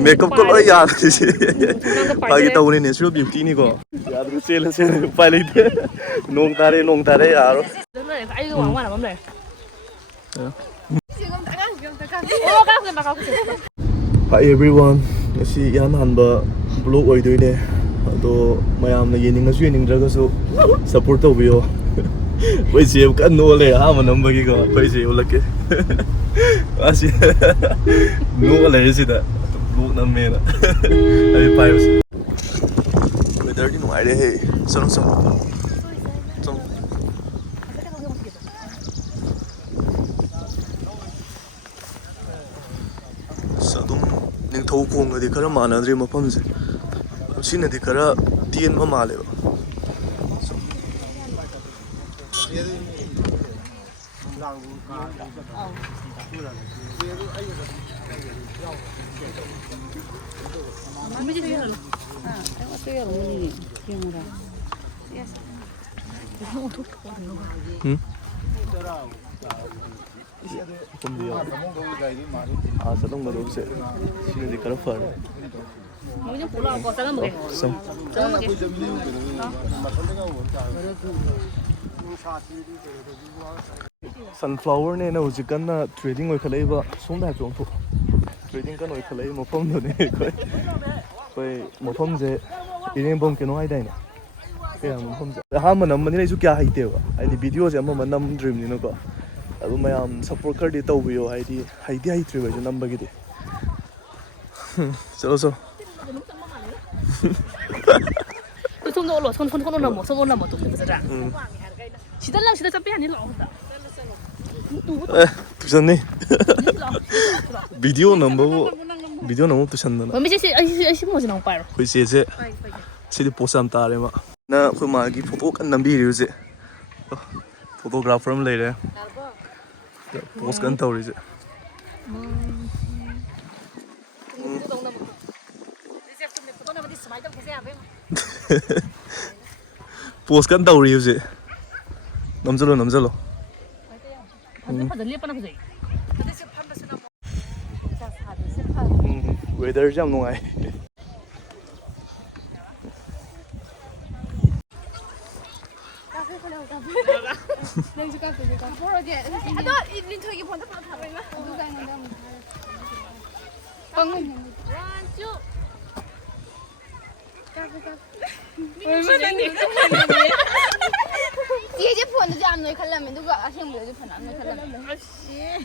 Makeup ko loy yaar si. Pagi tahu ni natural beauty ni ko. Yaar ko sale pahले थे. Nong tare yaar. Hi everyone. Kasi yan hanba vlog oy doine. Ado mayam na yening na yening draga so support to biyo. Koi se kan no le ha manam bagi ko. Koi se ulake. Asi no le si da. Vlog na me na. Ai payos. Weather ni no ai de hey. Sano. Sadum ning thau kong di khara manadri mapam se. Sina di khara tien ma male ba. Sadung baru se. Sina di khara far. Sunflower ne na ujikan na trading oi khalai ba songda chong tho trading kan oi khalai mofam do ne koi mofam je ine bom ke no ai dai ne ke mofam je ha manam mani su kya haite ba ai di video je amma manam dream ni no ko adu mayam support kar di taw bio ai di haidi hai tri ba je number gi di chalo so 손 올라 손 올라 뭐 또 그러자. 시달랑 시달 잡히 아니 나온다. 두셨네. 비디오 넘버 두셨나? 뭐 미지 시 뭐지 나온 빠요. 그치 이제 시디 포스함 따래마. 나 그 마기 포토 간 남비리우지. 포토그래퍼 레이래. 포스 간 타오리지. Post kan tauri usi. Namjalo. Weather jam nungai. Dia pun tu jam noi kalam, itu gak asing boleh pun noi kalam. Asyik.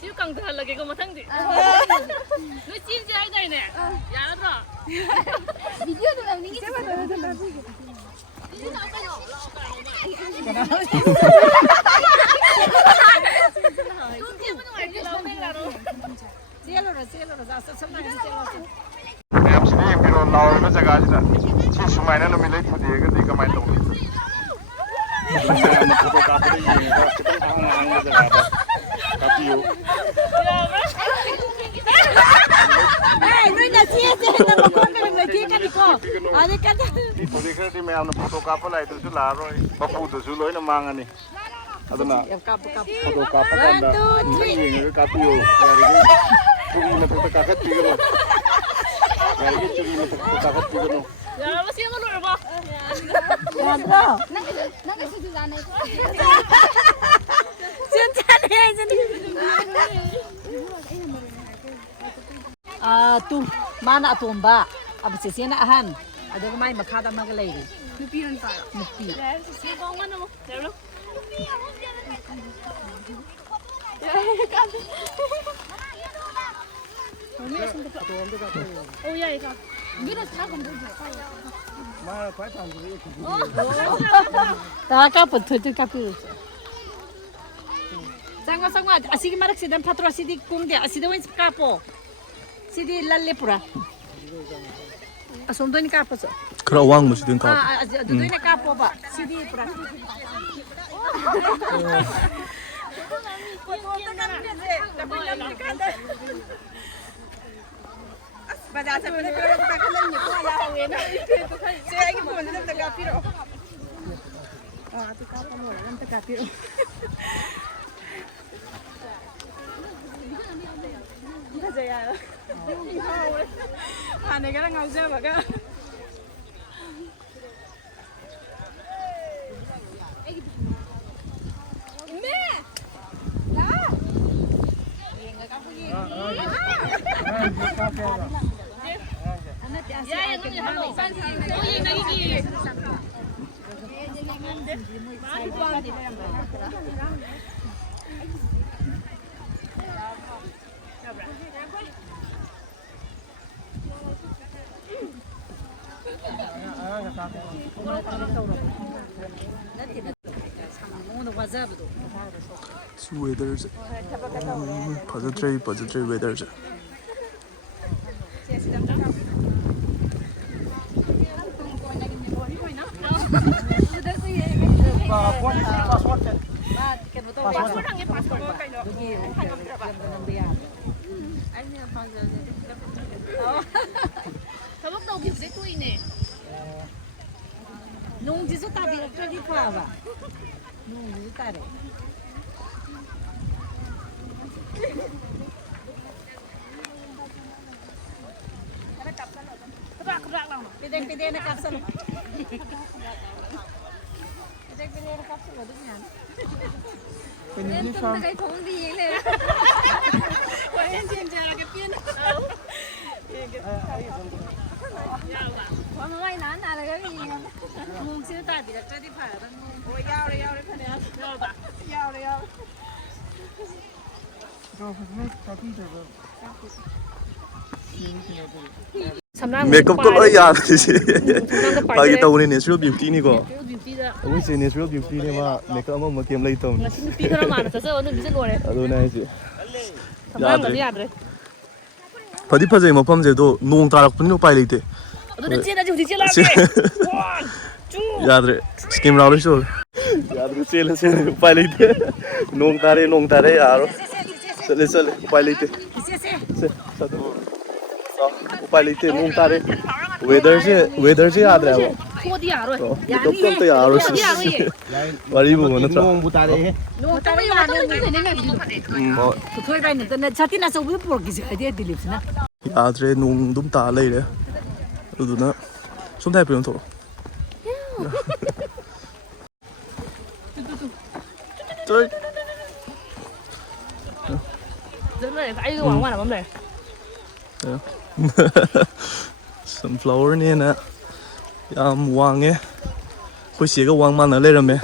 Siu kang tu lagi kau matang di. Noi cium je ada ini. Ya lah. Video tu nak ni siapa tu? Ini nak apa yo? Em sini biro laur ke jaga aja. Si sumai na nomilai tu dia ke tiga main dong. Foto kapu ni, kita hang jaga apa? Kapiu. Noi nak siapa nak makan kalau lagi kan iko. Ada kan? Foto kan di mana foto kapu lah itu tu laroi. Bapu tu suloi na manga ni. Ada na. Foto kapu kan dah. Ini kapiu. Curi na foto kakat tiga lo. Lagi curi na foto kakat tiga lo. Ya, masih yang mana ba? Ya, bro. Nak situ sana. Situ sana. Tu mana atomba? Abis sini ahan. Ada kemai makada magalai. Nupi ranta. Nupi. Kau mana mo? Jauh. Oh ya itu. Bila sekarang tu. Mana kau tahu tu? Tak kaput tu kaput. Sangat asyik marak sedang patro asyik kung dia asyik dah wis kapo. Sidi lalle pura. Asam tu ni kapo so. Kerawang mesti dengan kapo. Tu ni kapo ba. Sidi pura. Baca sebenarnya kalau kita kalau nyuruh ya orang itu saya lagi pun dalam tegak piro. Tu kapo mo dalam tegak piro. Kita jaya. 안에 가랑 가서 봐가. 야야 너는 한번 산지. 오이 나이기. 웨더즈 버저트리 웨더즈 저녁도 계속 또 있네. 농지수 따비가 저기 봐봐. 농지수 따래. Pide na kapsal. Pide na kapsal lo din yan. Pwede tum kay phone di le. Wayan chen jara ke pin. Wa ngai na na la ga ni. Mung siu ta bi da tra di pha da. O yao re khane. Yao ba. Yao. 메이크업 걸 야. 바기 타오네 내추럴 뷰티니고. 우리 내추럴 뷰티네 마 메이크업 한번 게임 레이터. 피 그럼 알아서 오늘 미세 거래. 아도나 이제. 야드래. 파디 파제 머팜제도 농 따락뿐이 우파이 레이테. 너도 찌다지 우리 찌라게. 와. 쭉. 야드래. 스킨 라우르 쇼. 야드래 셀 우파이 레이테. 농 따레 야로. चले उपाय लेते उपाय लेते नोंग तारे weather से याद रहा थोड़ी यारो तो कम तो यारो वाली वो ना नोंग बुतारे नोंग तारे यारो नहीं तो थोड़ी बार नहीं तो ना छाती ना सब भी पोर किसी का दिया दिलीप ना याद रहे नोंग तुम ताले रे तो ना सुन ताई प्रियम थोड़ा तो 아이고 왕만 안 먹네. sunflower này nè, am wang ấy, khối xía cái wang man ở đây rồi mẹ,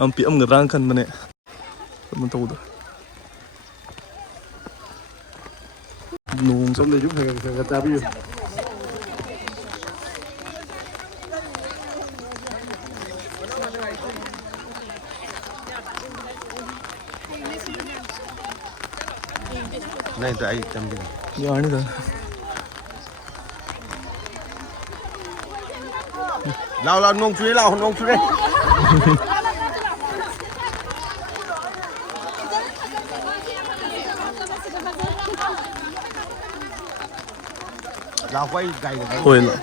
am bị người răng khăn mà nè, mình tàu được, nung trong đây giúp người ta biết này tại chăm đi giờ này rồi, lao nông chuối đây lao quay gầy được thôi là,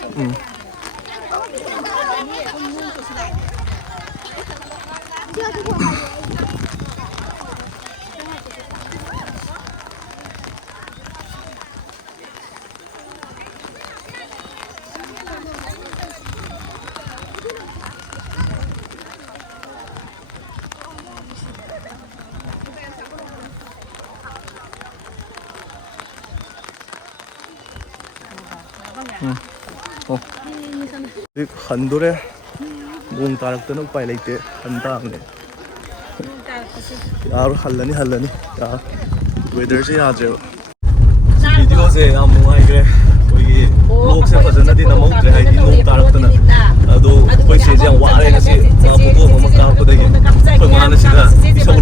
한 돌에 농 따락뜨는 우파이 레이테 한 다음에 यार हल्लनी यार weather से याद रहे video से हम मुआई गए कोई लोग से फसना दी नमक रहे हैं लोग तारक तना अदो कोई चीज़ वाले ना से ना बुको हम काम को देंगे कोई मान से ना सब